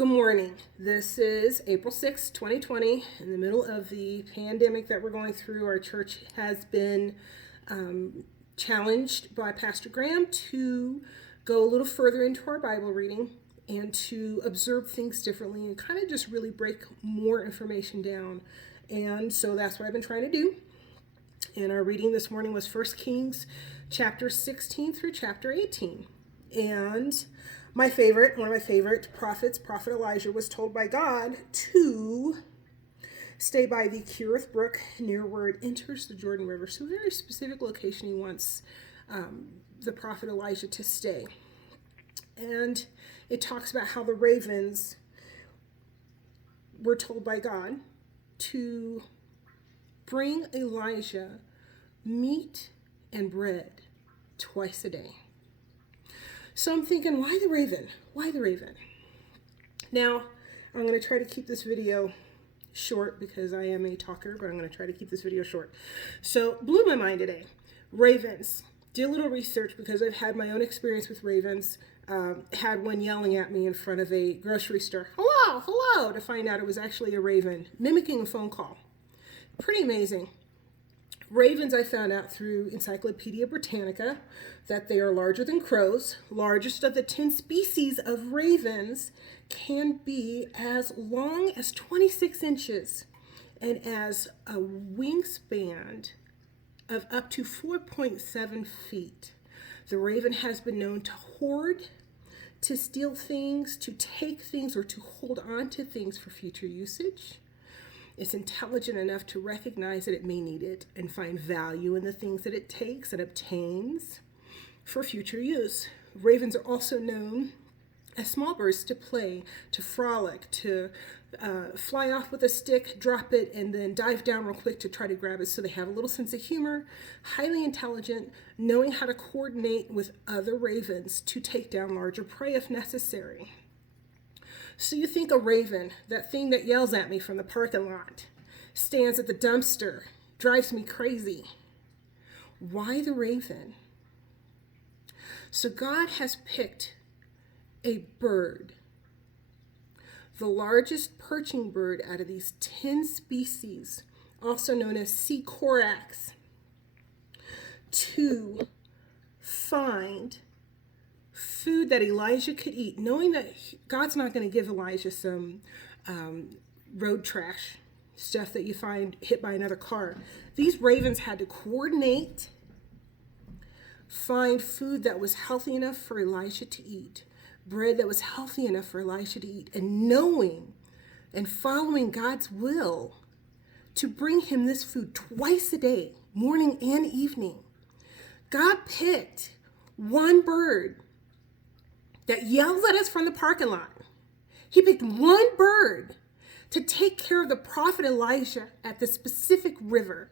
Good morning. This is April 6, 2020, in the middle of the pandemic that we're going through. Our church has been challenged by Pastor Graham to go a little further into our Bible reading and to observe things differently and kind of just really break more information down. And so that's what I've been trying to do. And our reading this morning was 1 Kings chapter 16 through chapter 18. And one of my favorite prophets, Prophet Elijah, was told by God to stay by the Kerith Brook near where it enters the Jordan River. So a very specific location he wants the prophet Elijah to stay. And it talks about how the ravens were told by God to bring Elijah meat and bread twice a day. So I'm thinking, why the raven? Why the raven? Now, I'm going to try to keep this video short because I am a talker, but I'm going to try to keep this video short. So, blew my mind today. Ravens. Did a little research because I've had my own experience with ravens. Had one yelling at me in front of a grocery store. Hello, hello, to find out it was actually a raven mimicking a phone call. Pretty amazing. Ravens, I found out through Encyclopedia Britannica that they are larger than crows. Largest of the 10 species of ravens can be as long as 26 inches and as a wingspan of up to 4.7 feet. The raven has been known to hoard, to steal things, to take things, or to hold on to things for future usage. It's intelligent enough to recognize that it may need it and find value in the things that it takes and obtains for future use. Ravens are also known as small birds to play, to frolic, to fly off with a stick, drop it, and then dive down real quick to try to grab it. So they have a little sense of humor, highly intelligent, knowing how to coordinate with other ravens to take down larger prey if necessary. So you think a raven, that thing that yells at me from the parking lot, stands at the dumpster, drives me crazy. Why the raven? So God has picked a bird, the largest perching bird out of these 10 species, also known as sea corax, to find food that Elijah could eat, knowing that God's not going to give Elijah some road trash, stuff that you find hit by another car. These ravens had to coordinate, find food that was healthy enough for Elijah to eat, bread that was healthy enough for Elijah to eat, and knowing and following God's will to bring him this food twice a day, morning and evening. God picked one bird that yells at us from the parking lot. He picked one bird to take care of the prophet Elijah at the specific river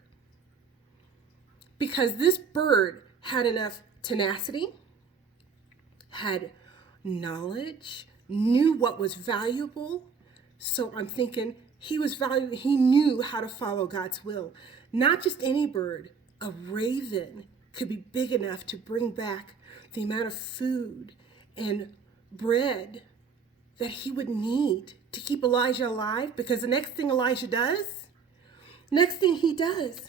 because this bird had enough tenacity, had knowledge, knew what was valuable. So I'm thinking he knew how to follow God's will. Not just any bird, a raven could be big enough to bring back the amount of food and bread that he would need to keep Elijah alive, because the next thing he does,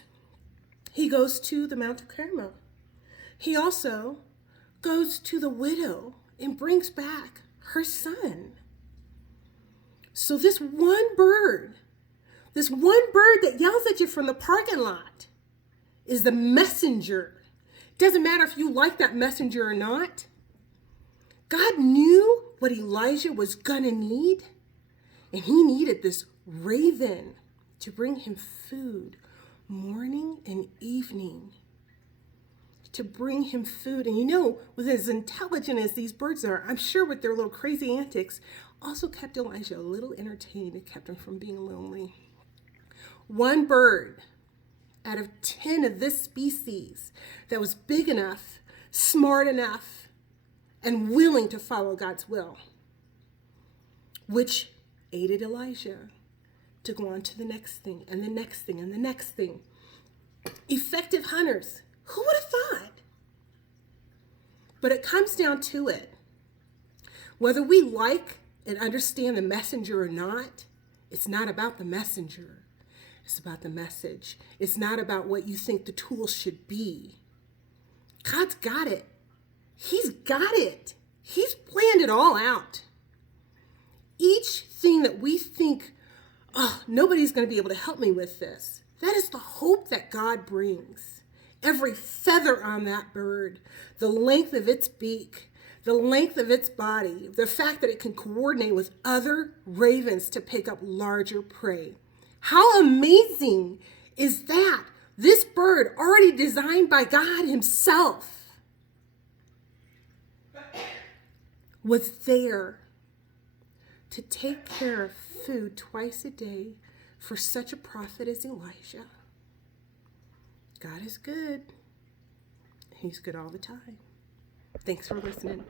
he goes to the Mount of Carmel. He also goes to the widow and brings back her son. So this one bird that yells at you from the parking lot is the messenger. Doesn't matter if you like that messenger or not. God knew what Elijah was gonna need, and he needed this raven to bring him food morning and evening. To bring him food. And with as intelligent as these birds are, I'm sure with their little crazy antics, also kept Elijah a little entertained and kept him from being lonely. One bird out of 10 of this species that was big enough, smart enough, and willing to follow God's will, which aided Elijah to go on to the next thing and the next thing and the next thing. Effective hunters. Who would have thought? But it comes down to it. Whether we like and understand the messenger or not, it's not about the messenger. It's about the message. It's not about what you think the tool should be. God's got it. He's got it. He's planned it all out. Each thing that we think, oh, nobody's going to be able to help me with this, that is the hope that God brings. Every feather on that bird, the length of its beak, the length of its body, the fact that it can coordinate with other ravens to pick up larger prey. How amazing is that? This bird, already designed by God himself, was there to take care of food twice a day for such a prophet as Elijah. God is good. He's good all the time. Thanks for listening.